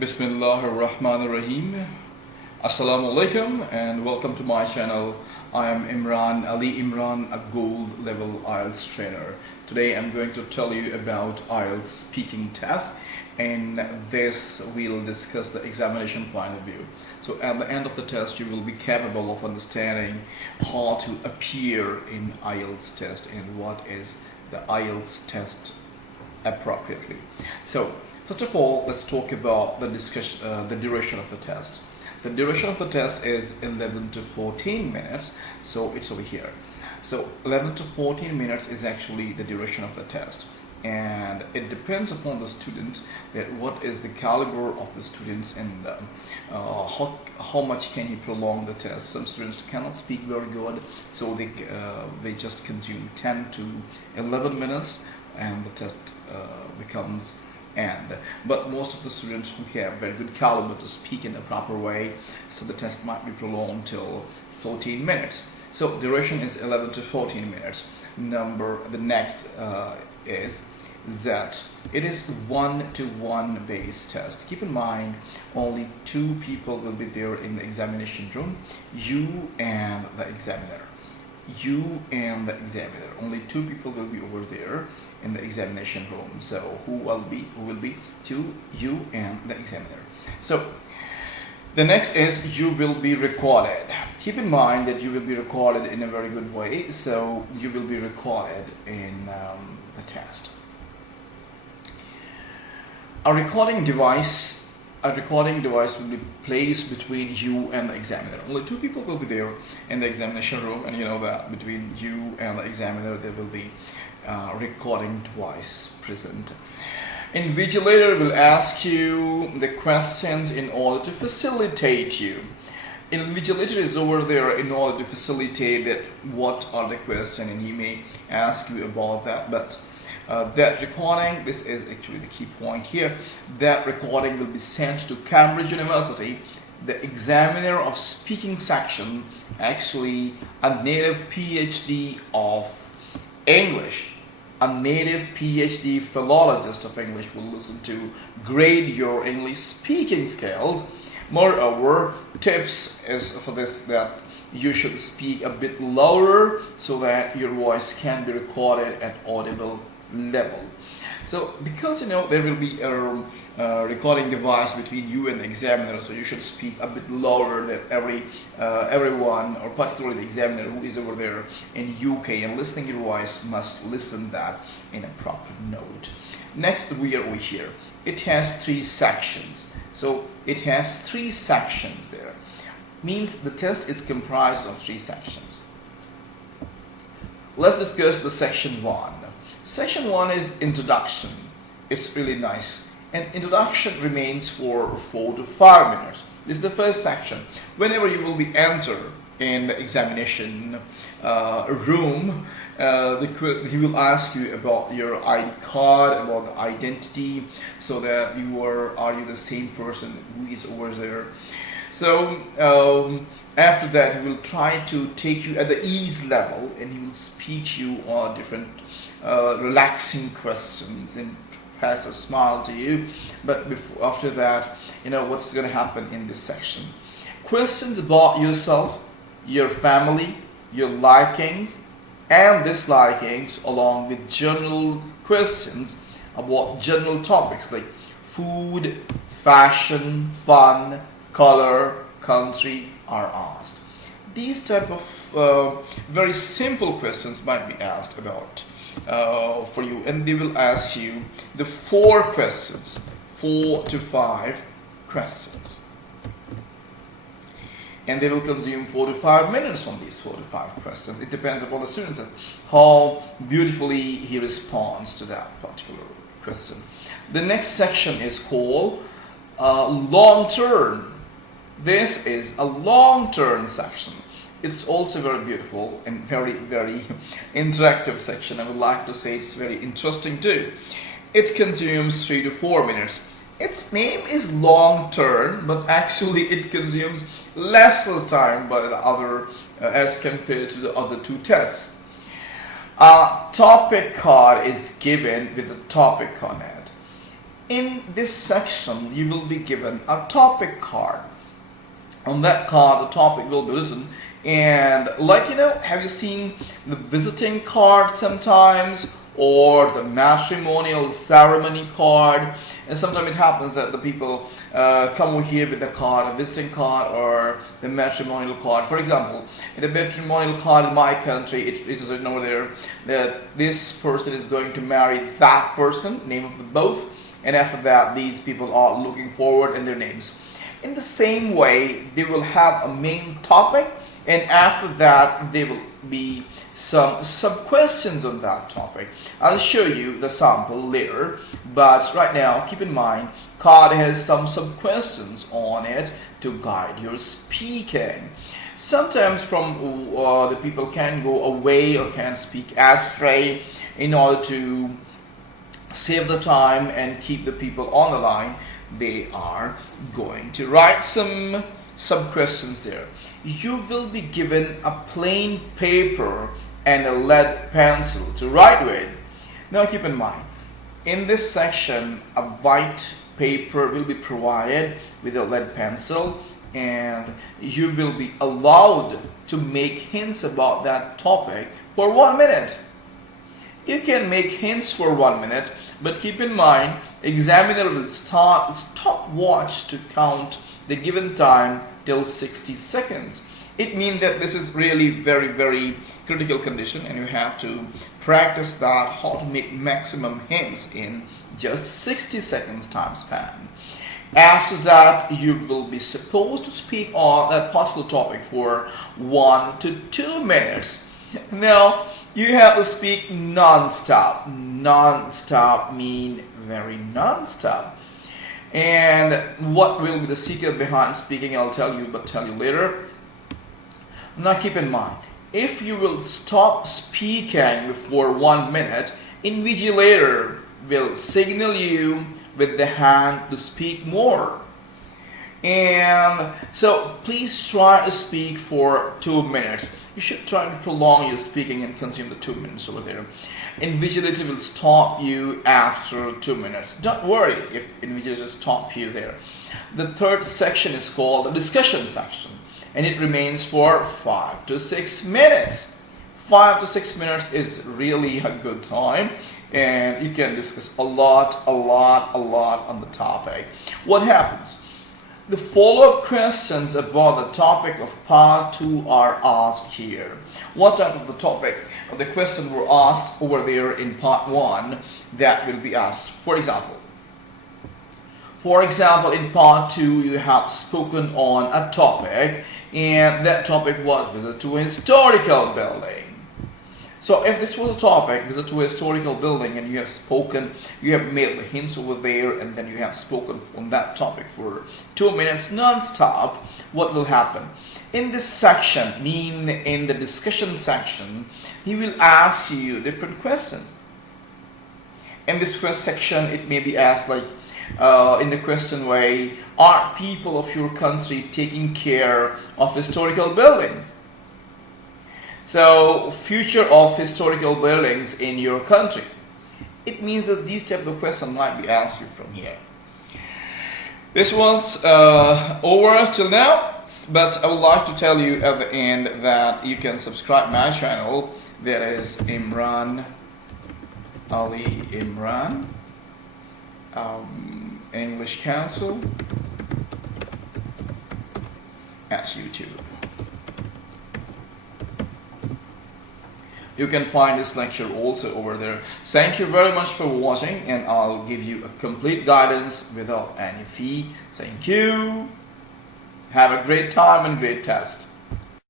Bismillahirrahmanirrahim. Assalamu alaikum and welcome to my channel. I am Imran Ali Imran, a gold level IELTS trainer. Today I'm going to tell you about IELTS speaking test. In this we'll discuss the examination point of view. So at the end of the test you will be capable of understanding how to appear in IELTS test and what is the IELTS test appropriately. So first of all, let's talk about the duration of the test. The duration of the test is 11 to 14 minutes, so it's over here. So 11 to 14 minutes is actually the duration of the test, and it depends upon the student that what is the caliber of the students and how much can he prolong the test. Some students cannot speak very good, so they just consume 10 to 11 minutes and the test becomes end. But most of the students who have very good caliber to speak in a proper way, so the test might be prolonged till 14 minutes. So duration is 11 to 14 minutes. The next is that it is 1-to-1 based test. Keep in mind, only two people will be there in the examination room, you and the examiner. Only two people will be over there in the examination room. So who will be to you and the examiner. So the next is you will be recorded. Keep in mind that you will be recorded in a very good way. So you will be recorded in the test. A recording device will be placed between you and the examiner. Only two people will be there in the examination room, and you know that between you and the examiner there will be a recording device present. Invigilator will ask you the questions in order to facilitate you. Invigilator is over there in order to facilitate that what are the questions, and he may ask you about that, but that recording, this is actually the key point here, that recording will be sent to Cambridge University. The examiner of speaking section, actually a native PhD of English, a native PhD philologist of English, will listen to grade your English speaking skills. Moreover, tips is for this that you should speak a bit louder so that your voice can be recorded at audible level. So because there will be a recording device between you and the examiner, so you should speak a bit louder than everyone, or particularly the examiner who is over there in UK and listening your voice must listen that in a proper note. Next, we are over here. It has 3 sections. So it has 3 sections there. Means the test is comprised of 3 sections. Let's discuss the section 1. Section 1 is introduction. It's really nice. And introduction remains for 4 to 5 minutes. This is the first section. Whenever you will be entered in the examination room, he will ask you about your ID card, about the identity, so that are you the same person who is over there. So after that, he will try to take you at the ease level, and he will speak you on different relaxing questions and pass a smile to you. But after that, what's going to happen in this section? Questions about yourself, your family, your likings and dislikings, along with general questions about general topics like food, fashion, fun, color, country are asked. These type of very simple questions might be asked about for you, and they will ask you the 4 questions, 4 to 5 questions, and they will consume 4 to 5 minutes on these 4 to 5 questions. It depends upon the student and how beautifully he responds to that particular question. The next section is called long term. This is a long term section. It's also very beautiful and very, very interactive section. I would like to say it's very interesting too. It consumes 3 to 4 minutes. Its name is long term, but actually it consumes lesser time by the other as compared to the other 2 tests. A topic card is given with the topic on it. In this section, you will be given a topic card. On that card, the topic will be written, and like, have you seen the visiting card sometimes, or the matrimonial ceremony card? And sometimes it happens that the people come over here with the card, a visiting card or the matrimonial card. For example, in the matrimonial card in my country, it is written over there that this person is going to marry that person, name of the both, and after that these people are looking forward in their names. In the same way, they will have a main topic, and after that there will be some sub-questions on that topic. I'll show you the sample later, but right now keep in mind, card has some sub-questions on it to guide your speaking. Sometimes the people can go away or can speak astray in order to save the time and keep the people on the line. They are going to write some sub-questions there. You will be given a plain paper and a lead pencil to write with. Now keep in mind, in this section, a white paper will be provided with a lead pencil, and you will be allowed to make hints about that topic for 1 minute. You can make hints for 1 minute, but keep in mind, examiner will start the stopwatch to count the given time till 60 seconds. It means that this is really very, very critical condition, and you have to practice that, how to make maximum hints in just 60 seconds time span. After that, you will be supposed to speak on that particular topic for 1 to 2 minutes. Now, you have to speak non-stop. Non-stop mean very non-stop. And what will be the secret behind speaking, I'll tell you, but tell you later. Now keep in mind, if you will stop speaking for 1 minute, Invigilator will signal you with the hand to speak more. And so please try to speak for 2 minutes. You should try to prolong your speaking and consume the 2 minutes over there. Invigilator will stop you after 2 minutes. Don't worry if Invigilator stops you there. The third section is called the discussion section, and it remains for 5 to 6 minutes. 5 to 6 minutes is really a good time, and you can discuss a lot on the topic. What happens? The follow-up questions about the topic of part 2 are asked here. What type of the topic of the question were asked over there in part 1 that will be asked? For example, in part 2 you have spoken on a topic, and that topic was visit to a historical building. So if this was a topic, visit to a historical building, and you have spoken, you have made the hints over there, and then you have spoken on that topic for 2 minutes non-stop, what will happen? In this section, in the discussion section, he will ask you different questions. In this question section, it may be asked like, in the question way, are people of your country taking care of historical buildings? So, future of historical buildings in your country. It means that these type of questions might be asked you from here. This was over till now, but I would like to tell you at the end that you can subscribe my channel. That is Imran Ali Imran, English Council at YouTube. You can find this lecture also over there. Thank you very much for watching, and I'll give you a complete guidance without any fee. Thank you. Have a great time and great test.